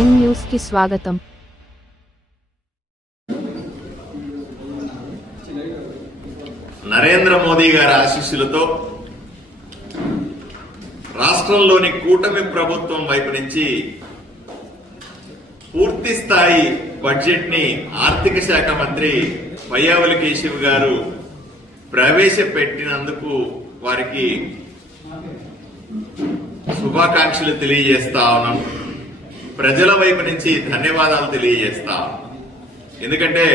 Prime న్యూస్కి స్వాగతం. నరేంద్ర మోదీ గారి ఆశీస్సులతో రాష్ట్రంలోని కూటమి ప్రభుత్వం వైపు నుంచి పూర్తి స్థాయి బడ్జెట్ని ఆర్థిక శాఖ మంత్రి పయ్యావులి కేశవ్ గారు ప్రవేశపెట్టినందుకు వారికి శుభాకాంక్షలు తెలియజేస్తా ఉన్నాను ప్రజల వైపు నుంచి ధన్యవాదాలు తెలియజేస్తా. ఎందుకంటే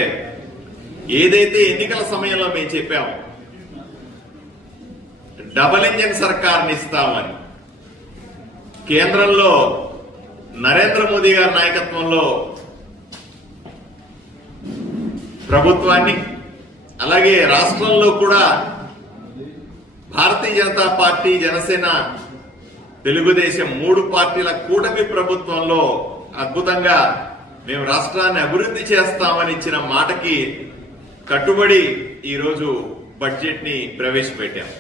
ఏదైతే ఎన్నికల సమయంలో మేము చెప్పాము డబల్ ఇంజన్ సర్కార్ని ఇస్తామని కేంద్రంలో నరేంద్ర మోదీ గారి నాయకత్వంలో ప్రభుత్వాన్ని అలాగే రాష్ట్రంలో కూడా భారతీయ జనతా పార్టీ జనసేన తెలుగుదేశం మూడు పార్టీల కూటమి ప్రభుత్వంలో అద్భుతంగా మేము రాష్ట్రాన్ని అభివృద్ధి చేస్తామని ఇచ్చిన మాటకి కట్టుబడి ఈరోజు బడ్జెట్ని ప్రవేశపెట్టాం.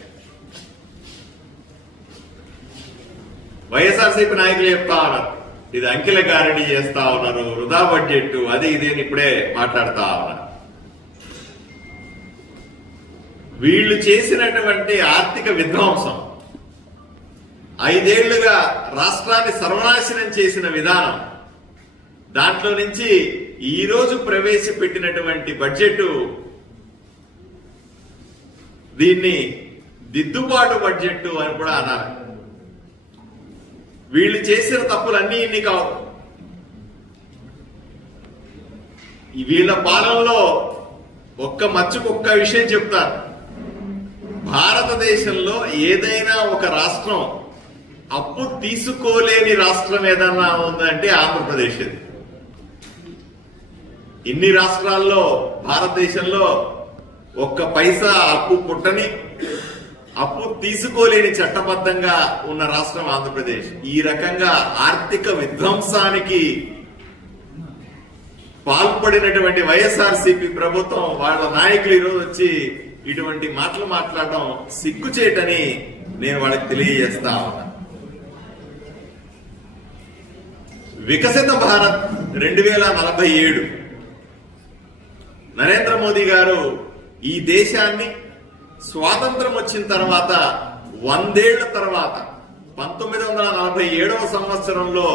వైఎస్ఆర్సీపీ నాయకులు చెప్తా ఉన్నారు ఇది అంకిల గారడి చేస్తా ఉన్నారు వృధా బడ్జెట్ అది ఇది ఇప్పుడే మాట్లాడుతా ఉన్నారు. వీళ్ళు చేసినటువంటి ఆర్థిక విధ్వంసం ఐదేళ్ళుగా రాష్ట్రాన్ని సర్వనాశనం చేసిన విధానం దాంట్లో నుంచి ఈరోజు ప్రవేశపెట్టినటువంటి బడ్జెట్ దీన్ని దిద్దుబాటు బడ్జెట్ అని కూడా అన్నారు వీళ్ళు చేసిన తప్పులన్నీ ఇన్ని కావు. వీళ్ళ పాలనలో ఒక్క మచ్చుకు ఒక్క విషయం చెప్తారు భారతదేశంలో ఏదైనా ఒక రాష్ట్రం అప్పు తీసుకోలేని రాష్ట్రం ఏదన్నా ఉందంటే ఆంధ్రప్రదేశ్. ఇది ఇన్ని రాష్ట్రాల్లో భారతదేశంలో ఒక్క పైసా అప్పు పుట్టని అప్పు తీసుకోలేని చట్టబద్ధంగా ఉన్న రాష్ట్రం ఆంధ్రప్రదేశ్. ఈ రకంగా ఆర్థిక విధ్వంసానికి పాల్పడినటువంటి వైఎస్ఆర్సీపీ ప్రభుత్వం వాళ్ళ నాయకులు ఈరోజు వచ్చి ఇటువంటి మాటలు మాట్లాడడం సిగ్గుచేటని నేను వాళ్ళకి తెలియజేస్తా వికసిత భారత్ రెండు వేల నలభై ఏడు. నరేంద్ర మోదీ గారు ఈ దేశాన్ని స్వాతంత్రం వచ్చిన తర్వాత వందేళ్ళ తర్వాత పంతొమ్మిది వందల నలభై ఏడవ సంవత్సరంలో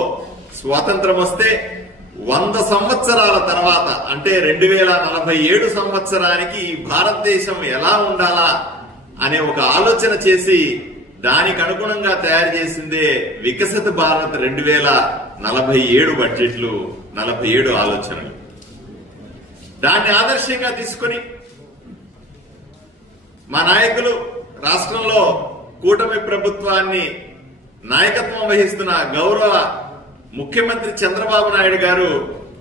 స్వాతంత్రం వస్తే వంద సంవత్సరాల తర్వాత అంటే రెండు వేల నలభై ఏడు సంవత్సరానికి ఈ భారతదేశం ఎలా ఉండాలా అనే ఒక ఆలోచన చేసి దానికి అనుగుణంగా తయారు చేసిందే వికసిత భారత్ రెండు వేల నలభై ఏడు బడ్జెట్లు నలభై ఏడు ఆలోచనలు. దాన్ని ఆదర్శంగా తీసుకొని మా నాయకులు రాష్ట్రంలో కూటమి ప్రభుత్వాన్ని నాయకత్వం వహిస్తున్న గౌరవ ముఖ్యమంత్రి చంద్రబాబు నాయుడు గారు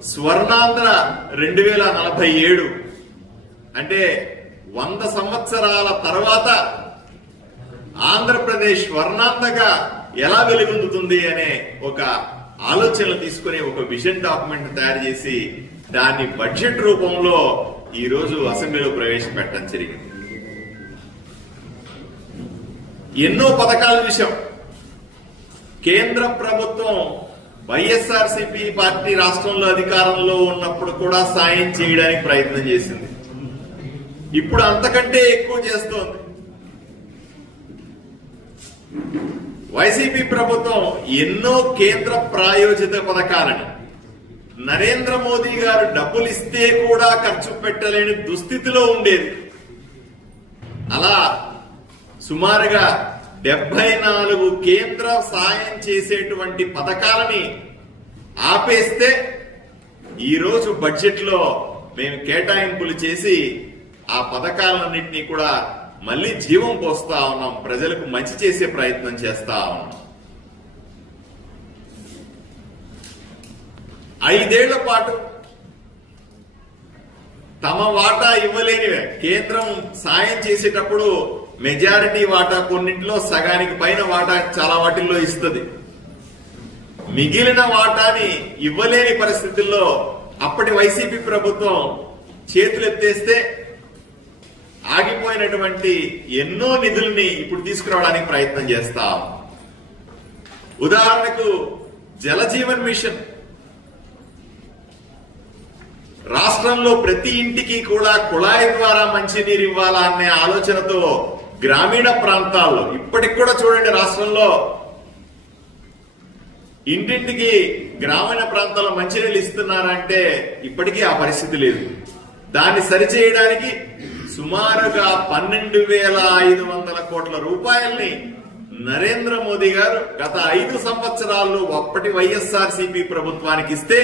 స్వర్ణాంధ్ర రెండు వేల నలభై ఏడు అంటే వంద సంవత్సరాల తర్వాత ఆంధ్రప్రదేశ్ స్వర్ణాంధగా ఎలా వెలుగొందుతుంది అనే ఒక ఆలోచనలు తీసుకుని ఒక విజన్ డాక్యుమెంట్ తయారు చేసి దాన్ని బడ్జెట్ రూపంలో ఈ రోజు అసెంబ్లీలో ప్రవేశపెట్టడం జరిగింది. ఎన్నో పథకాల విషయం. కేంద్ర ప్రభుత్వం వైఎస్ఆర్సీపీ పార్టీ రాష్ట్రంలో అధికారంలో ఉన్నప్పుడు కూడా సాయం చేయడానికి ప్రయత్నం చేసింది. ఇప్పుడు అంతకంటే ఎక్కువ చేస్తోంది. వైసీపీ ప్రభుత్వం ఎన్నో కేంద్ర ప్రాయోజిత పథకాలని నరేంద్ర మోదీ గారు డబ్బులు ఇస్తే కూడా ఖర్చు పెట్టలేని దుస్థితిలో ఉండేది. అలా సుమారుగా డెబ్బై నాలుగు కేంద్ర సాయం చేసేటువంటి పథకాలని ఆపేస్తే ఈరోజు బడ్జెట్లో మేము కేటాయింపులు చేసి ఆ పథకాలన్నింటినీ కూడా మళ్ళీ జీవం పోస్తా ఉన్నాం. ప్రజలకు మంచి చేసే ప్రయత్నం చేస్తా ఉన్నాం. ఐదేళ్ళ పాటు తమ వాటా ఇవ్వలేనివే. కేంద్రం సాయం చేసేటప్పుడు మెజారిటీ వాటా కొన్నింటిలో సగానికి పైన వాటా చాలా వాటిల్లో ఇస్తుంది. మిగిలిన వాటాని ఇవ్వలేని పరిస్థితుల్లో అప్పటి వైసీపీ ప్రభుత్వం చేతులెత్తేస్తే ఆగిపోయినటువంటి ఎన్నో నిధుల్ని ఇప్పుడు తీసుకురావడానికి ప్రయత్నం చేస్తాం. ఉదాహరణకు జలజీవన్ మిషన్. రాష్ట్రంలో ప్రతి ఇంటికి కూడా కుళాయి ద్వారా మంచినీరు ఇవ్వాలా అనే ఆలోచనతో గ్రామీణ ప్రాంతాల్లో ఇప్పటికి కూడా చూడండి రాష్ట్రంలో ఇంటింటికి గ్రామీణ ప్రాంతాల్లో మంచినీళ్ళు ఇస్తున్నారంటే ఇప్పటికీ ఆ పరిస్థితి లేదు. దాన్ని సరిచేయడానికి సుమారుగా పన్నెండు వేల ఐదు వందల కోట్ల రూపాయల్ని నరేంద్ర మోదీ గారు గత ఐదు సంవత్సరాల్లో అప్పటి వైఎస్ఆర్ ప్రభుత్వానికి ఇస్తే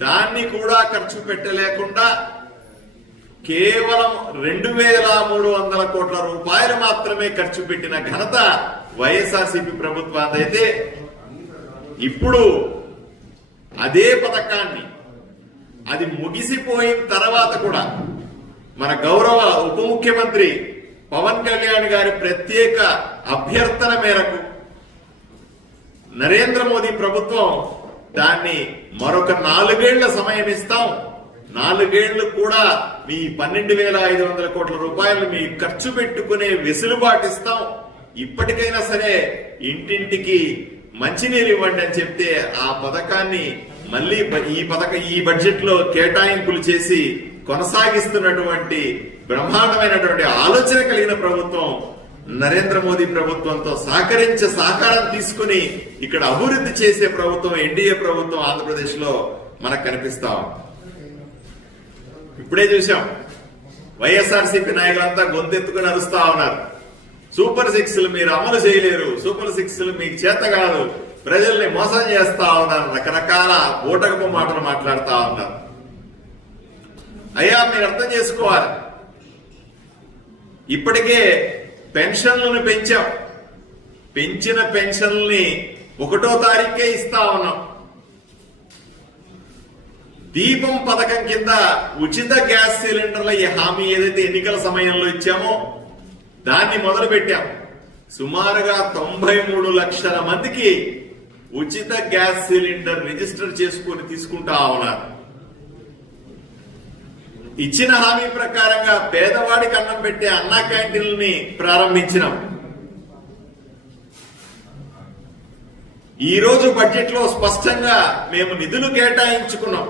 దాన్ని కూడా ఖర్చు పెట్టలేకుండా కేవలం రెండు వేల మూడు వందల కోట్ల రూపాయలు మాత్రమే ఖర్చు పెట్టిన ఘనత వైఎస్ఆర్సీపీ ప్రభుత్వాదైతే ఇప్పుడు అదే పథకాన్ని అది ముగిసిపోయిన తర్వాత కూడా మన గౌరవ ఉప ముఖ్యమంత్రి పవన్ కళ్యాణ్ గారి ప్రత్యేక అభ్యర్థన మేరకు నరేంద్ర మోదీ ప్రభుత్వం దాన్ని మరొక నాలుగేళ్ళ సమయం ఇస్తాం. నాలుగేళ్ళు కూడా మీ పన్నెండు వేల ఐదు వందల కోట్ల రూపాయలు మీ ఖర్చు పెట్టుకునే వెసులుబాటు ఇస్తాం. ఇప్పటికైనా సరే ఇంటింటికి మంచినీరు ఇవ్వండి అని చెప్తే ఆ పథకాన్ని మళ్ళీ ఈ పథక ఈ బడ్జెట్లో కేటాయింపులు చేసి కొనసాగిస్తున్నటువంటి బ్రహ్మాండమైనటువంటి ఆలోచన కలిగిన ప్రభుత్వం నరేంద్ర మోదీ ప్రభుత్వంతో సహకరించే సహకారం తీసుకుని ఇక్కడ అభివృద్ధి చేసే ప్రభుత్వం ఎన్డీఏ ప్రభుత్వం ఆంధ్రప్రదేశ్లో మనకు కనిపిస్తాం ఇప్పుడే చూసాం వైఎస్ఆర్సీపీ నాయకులంతా గొంతెత్తుకుని అరుస్తా ఉన్నారు. సూపర్ సిక్స్ మీరు అమలు చేయలేరు. సూపర్ సిక్స్ మీకు చేత కాదు. ప్రజల్ని మోసం చేస్తా ఉన్నారు. రకరకాల బూటకపు మాటలు మాట్లాడుతా ఉన్నారు. అయ్యా మీరు అర్థం చేసుకోవాలి. ఇప్పటికే పెన్షన్లను పెంచాం. పెంచిన పెన్షన్లని ఒకటో తారీఖే ఇస్తా ఉన్నాం. దీపం పథకం కింద ఉచిత గ్యాస్ సిలిండర్ల ఈ హామీ ఏదైతే ఎన్నికల సమయంలో ఇచ్చామో దాన్ని మొదలు పెట్టాం సుమారుగా తొంభై మూడు లక్షల మందికి ఉచిత గ్యాస్ సిలిండర్ రిజిస్టర్ చేసుకొని తీసుకుంటా ఉన్నారు. ఇచ్చిన హామీ ప్రకారంగా పేదవాడికి అన్నం పెట్టే అన్నా క్యాంటీన్లని ప్రారంభించినాం. ఈరోజు బడ్జెట్లో బడ్జెట్లో స్పష్టంగా మేము నిధులు కేటాయించుకున్నాం.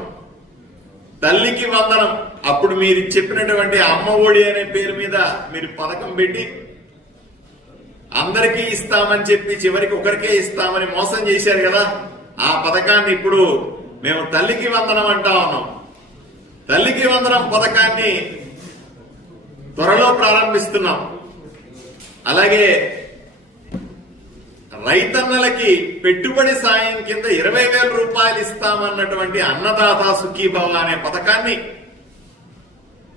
తల్లికి వందనం. అప్పుడు మీరు చెప్పినటువంటి అమ్మ ఒడి అనే పేరు మీద మీరు పథకం పెట్టి అందరికీ ఇస్తామని చెప్పి చివరికి ఒకరికే ఇస్తామని మోసం చేశారు కదా. ఆ పథకాన్ని ఇప్పుడు మేము తల్లికి వందనం అంటా ఉన్నాం. తల్లికి వందనం పథకాన్ని త్వరలో ప్రారంభిస్తున్నాం. అలాగే రైతన్నలకి పెట్టుబడి సాయం కింద ఇరవై వేల రూపాయలు ఇస్తామన్నటువంటి అన్నదాత సుఖీభవ అనే పథకాన్ని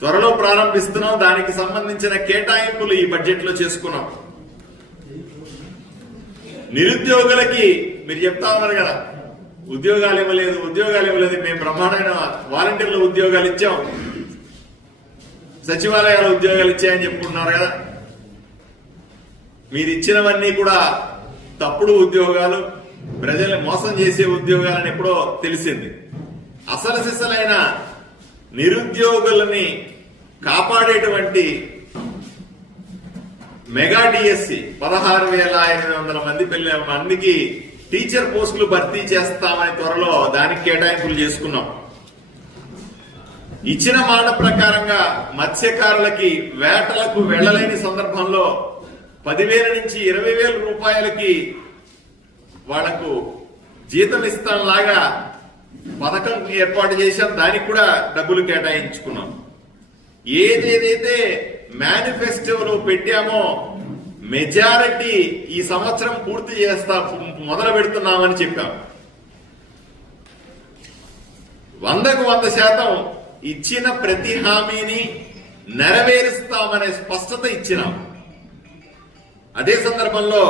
త్వరలో ప్రారంభిస్తున్నాం. దానికి సంబంధించిన కేటాయింపులు ఈ బడ్జెట్లో చేసుకున్నాం. నిరుద్యోగులకి మీరు చెప్తా ఉన్నారు కదా ఉద్యోగాలు ఇవ్వలేదు ఉద్యోగాలు ఇవ్వలేదు. మేము బ్రహ్మాండమైన వాలంటీర్లు ఉద్యోగాలు ఇచ్చాం. సచివాలయాల ఉద్యోగాలు ఇచ్చాయని చెప్పుకుంటున్నారు కదా. మీరు ఇచ్చినవన్నీ కూడా తప్పుడు ఉద్యోగాలు ప్రజల్ని మోసం చేసే ఉద్యోగాలని ఎప్పుడో తెలిసింది. అసలు సిసలైన నిరుద్యోగులని కాపాడేటువంటి మెగా డిఎస్సి పదహారు వేల ఎనిమిది వందల మంది పిల్లల మందికి టీచర్ పోస్టులు భర్తీ చేస్తామని త్వరలో దానికి కేటాయింపులు చేసుకున్నాం. ఇచ్చిన మాట ప్రకారంగా మత్స్యకారులకి వేటలకు వెళ్ళలేని సందర్భంలో పదివేల నుంచి ఇరవై వేల రూపాయలకి వాళ్ళకు జీతం ఇస్తాం లాగా పథకం ఏర్పాటు చేశాం. దానికి కూడా డబ్బులు కేటాయించుకున్నాం. ఏదేదైతే మేనిఫెస్టోలో పెట్టామో మెజారిటీ ఈ సంవత్సరం పూర్తి చేస్తా మొదలు పెడుతున్నామని చెప్పాం. వందకు వంద శాతం ఇచ్చిన ప్రతి హామీని నెరవేరుస్తామనే స్పష్టత ఇచ్చినాం. అదే సందర్భంలో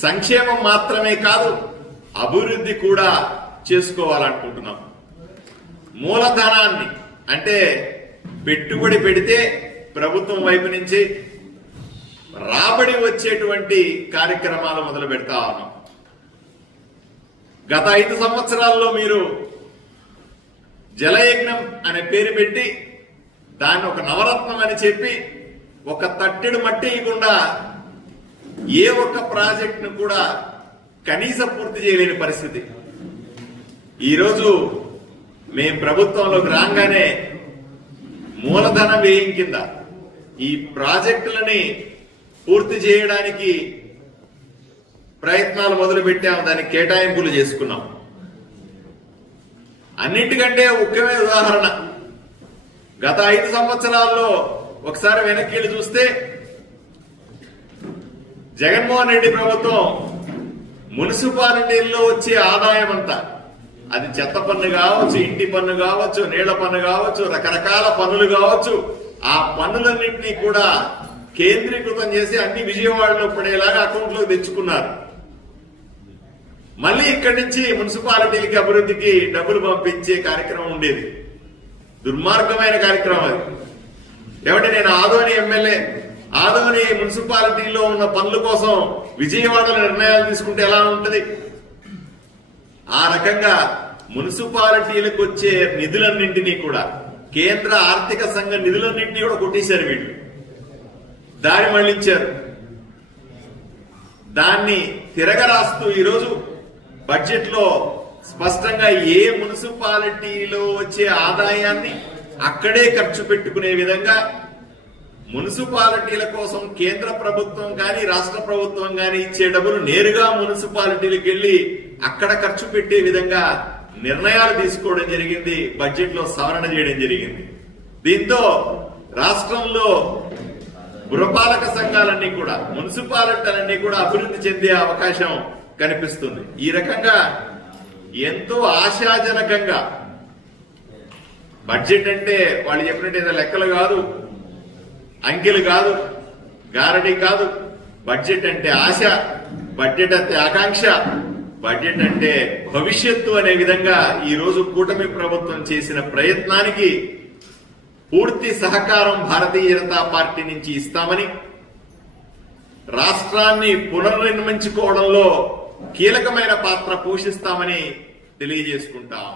సంక్షేమం మాత్రమే కాదు అభివృద్ధి కూడా చేసుకోవాలనుకుంటున్నాం. మూలధనాన్ని అంటే పెట్టుబడి పెడితే ప్రభుత్వం వైపు నుంచి రాబడి వచ్చేటువంటి కార్యక్రమాలు మొదలు పెడతా ఉన్నాం. గత ఐదు సంవత్సరాల్లో మీరు జలయజ్ఞం అనే పేరు పెట్టి దాన్ని ఒక నవరత్నం అని చెప్పి ఒక తట్టెడు మట్టి ఇవ్వకుండా ఏ ఒక్క ప్రాజెక్ట్ను కూడా కనీస పూర్తి చేయలేని పరిస్థితి. ఈరోజు మేం ప్రభుత్వంలోకి రాగానే మూలధన వ్యయం కింద ఈ ప్రాజెక్టులని పూర్తి చేయడానికి ప్రయత్నాలు మొదలు పెట్టాము దానికి కేటాయింపులు చేసుకున్నాం. అన్నింటికంటే ముఖ్యమైన ఉదాహరణ గత ఐదు సంవత్సరాల్లో ఒకసారి వెనక్కి వెళ్ళి చూస్తే జగన్మోహన్ రెడ్డి ప్రభుత్వం మున్సిపాలిటీల్లో వచ్చే ఆదాయం అంతా అది చెత్త పన్ను కావచ్చు ఇంటి పన్ను కావచ్చు నీళ్ళ పన్ను కావచ్చు రకరకాల పన్నులు కావచ్చు ఆ పన్నులన్నింటినీ కూడా కేంద్రీకృతం చేసి అన్ని విజయవాడలో పడేలాగా అకౌంట్లో తెచ్చుకున్నారు. మళ్ళీ ఇక్కడి నుంచి మున్సిపాలిటీలకి అభివృద్ధికి డబ్బులు పంపించే కార్యక్రమం ఉండేది. దుర్మార్గమైన కార్యక్రమం అది. ఏమంటే నేను ఆదోని ఎమ్మెల్యే ఆదోని మున్సిపాలిటీలో ఉన్న పనుల కోసం విజయవాడలో నిర్ణయాలు తీసుకుంటే ఎలా ఉంటుంది? ఆ రకంగా మున్సిపాలిటీలకు వచ్చే నిధులన్నింటినీ కూడా కేంద్ర ఆర్థిక సంఘ నిధులన్నింటినీ కూడా కొట్టేశారు వీళ్ళు. దారి మళ్ళించారు. దాన్ని తిరగరాస్తూ ఈరోజు బడ్జెట్లో స్పష్టంగా ఏ మున్సిపాలిటీలో వచ్చే ఆదాయాన్ని అక్కడే ఖర్చు పెట్టుకునే విధంగా మున్సిపాలిటీల కోసం కేంద్ర ప్రభుత్వం కానీ రాష్ట్ర ప్రభుత్వం కానీ ఇచ్చే డబ్బులు నేరుగా మున్సిపాలిటీలకు వెళ్ళి అక్కడ ఖర్చు పెట్టే విధంగా నిర్ణయాలు తీసుకోవడం జరిగింది బడ్జెట్లో సవరణ చేయడం జరిగింది. దీంతో రాష్ట్రంలో గృహపాలక సంఘాలన్నీ కూడా మున్సిపాలిటీలన్నీ కూడా అభివృద్ధి చెందే అవకాశం కనిపిస్తుంది. ఈ రకంగా ఎంతో ఆశాజనకంగా బడ్జెట్ అంటే వాళ్ళు చెప్పినట్టు లెక్కలు కాదు అంకెలు కాదు గారడి కాదు. బడ్జెట్ అంటే ఆశ బడ్జెట్ అంటే ఆకాంక్ష బడ్జెట్ అంటే భవిష్యత్తు అనే విధంగా ఈ రోజు కూటమి ప్రభుత్వం చేసిన ప్రయత్నానికి పూర్తి సహకారం భారతీయ జనతా పార్టీ నుంచి ఇస్తామని రాష్ట్రాన్ని పునర్నిర్మించుకోవడంలో కీలకమైన పాత్ర పోషిస్తామని తెలియజేసుకుంటాం.